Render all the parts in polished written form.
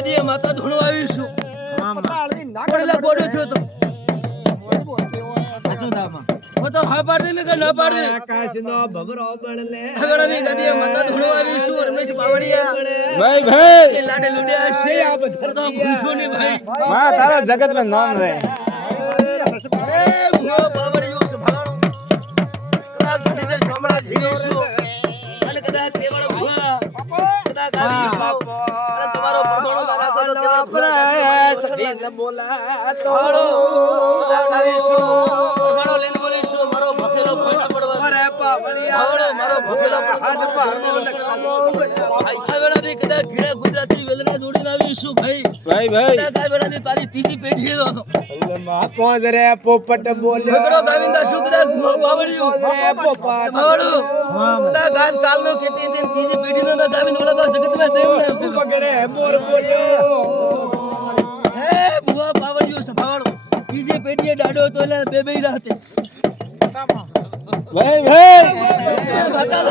ગાદીએ માતા ધૂણો આવીશું પડેલા ગોડો થયો તો હું તો હા પાડી ને કે ના પાડી આકાશનો ભમરો બળલે હગડાની ગાદીએ માતા ધૂણો આવીશું રમેશ બાવળિયા ભાઈ ભાઈ લાડે લુડિયા છે આ બધા તો ભૂલશો ને ભાઈ માં તારો જગત માં નામ રે બાવળિયો સંભાળો કદાચ ઘડીદર સાંભળા જીવીશું અને કદાચ કેવળ ભુવા કદાચ આવીશું અને તમારો પરધોણો દાદા કરો કેવળ ભુવા સખી ન બોલા તો કદાચ આવીશું પરધોણો લઈને બોલીશું મારો ભકેલો ભોય ના પડવા અરે પાવળિયા મારો ભકેલો હાથ પાડો ભાઈ ખાવેલાની કદાચ ઘીડા ગુજરાતી વેલના દોડીને આવીશું ભાઈ ભાઈ ભાઈ કદાચ ખાવેલાની તારી ત્રીજી પેઢી હતો માં કોણ રે પોપટ બોલ્યો ભગડો ગાવિંદા શું કદાચ ભુવા બાવળિયો રે પોપટ બાવળો કદાચ ગાત કાલનો કેતી હતી ત્રીજી પેઢીનો ના ગાવિંદ ઓલા તો જગતમાં દેવું ને પકડે મોર બોલ્યો હે ભુવા બાવળિયો સંભાળો ત્રીજી પેઢીએ દાડો તો એટલે બે બે રાતે ભાઈ ભાઈ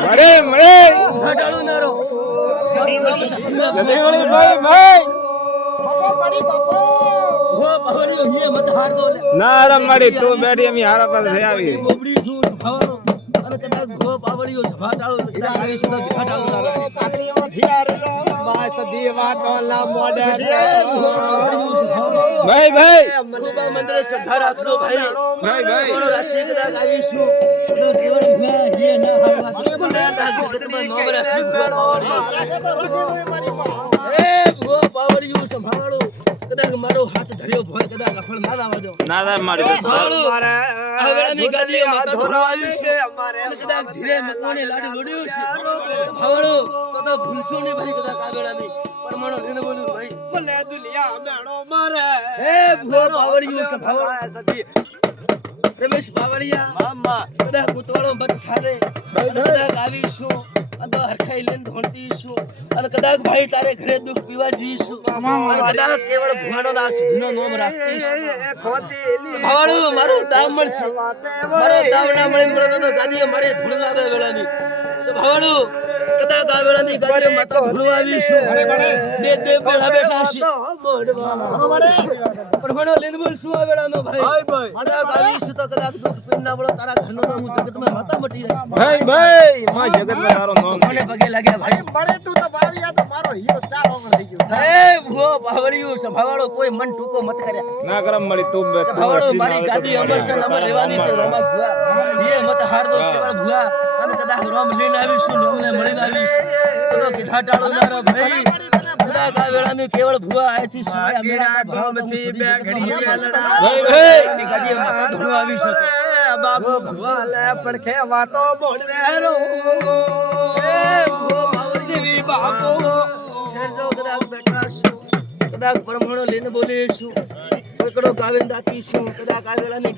મળે મળે ઘટાડો નારો જલ્દી વળી ભાઈ ભાઈ ભુવા બાવળિયો હિય મત હાર દો લે ના રે મારી તું બેઠી અમે હારા પર થઈ આવી બોબડી શું સંભાળો અને કદાચ ભુવા બાવળિયો સંભાળો કદાચ આવીશું તો ઘટાડો નારો બાસ દીવા તોલા મોડે ભાઈ ભાઈ ખૂબા મંદિર શ્રદ્ધા રાખજો ભાઈ ભાઈ ભાઈ કોનો રાશિ કદાચ આવીશું તો કેવળ ભુવા હિય ના હારવા જગતમાં નોમ રાશિ ભુવા બાવળિયો એ ભુવા બાવળિયો સંભાળો કદાચ મારો હાથ ધર્યો ભોય કદાચ અફળ ના લાવજો ના ના મારી મારે હવેળાની ગાદીએ માતા ધોવા આવી છે અને કદાચ ધીરે મકોને લાડી લોડ્યો છે ભાવળો તો ભૂલશો ને ભાઈ કદાચ આવેળાની પરમાણો લઈને બોલ્યું ભાઈ ભલે દુનિયા મેણો મારે હે ભુવા બાવળિયો સંભાળો સતી રમેશ બાવળિયા મામા કદાચ કુતવાળો મત થારે કદાચ આવીશું અને હરખાઈ લઈને ધોણતીશું અને કદાચ ભાઈ તારે ઘરે દુઃખ પીવા જઈશું અને કદાચ કેવળ ભુવાનો ના સુધીનો નોમ રાખતીશું ભાવાળો મારો દામ મળશે મારો દામ ના મળે તો ગાદીએ મારે ધૂળ લાગે વેળાની ભાવાળો કદાચ આ વેળાની ગાદીએ માતા ધૂળ આવીશું બે દેવ બેઠા બેઠા છે પરમાણો લઈને બોલશું આ વેળાનો ભાઈ કદાચ આવીશું તો કદાચ દુઃખ પીન ના બોલો તારા ઘરનો નામ જગતમાં માતા મટી જશે ભાઈ ભાઈ માં જગત માં તારો નામ મને પગે લાગ્યા ભાઈ મળે તું તો બાવળિયા તો મારો હીરો ચાર ઓગણ થઈ ગયો એ ભુવો બાવળિયો સંભાળો કોઈ મન ટૂંકો મત કર્યા ના કરમ મળી તું બે ભાવળો મારી ગાદી અમર છે અમર રહેવાની છે રોમા ભુવા એ મત હાર દો કેવળ ભુવા અને કદાચ રોમ લઈને આવીશું રોમને મળીને આવીશું તો કીધા ટાળો ના ભાઈ કદાચ આ વેળાની કેવળ ભુવા આયથી સુવાયા મેળાના ભાવમતી બે ઘડી લડા ભાઈ ભાઈ ની ગાદી માતા ધોવા આવીશું બાબુ ભુવા લે પડખે વાતો બોલ રેરો એ ભુવો બાવળિયો બાપો ઘેર જાઓ કદાચ બેઠા છું કદાચ પરમાણો લઈને બોલીશું એકડો ગાવિંદ આપીશું કદાચ આ વેળાની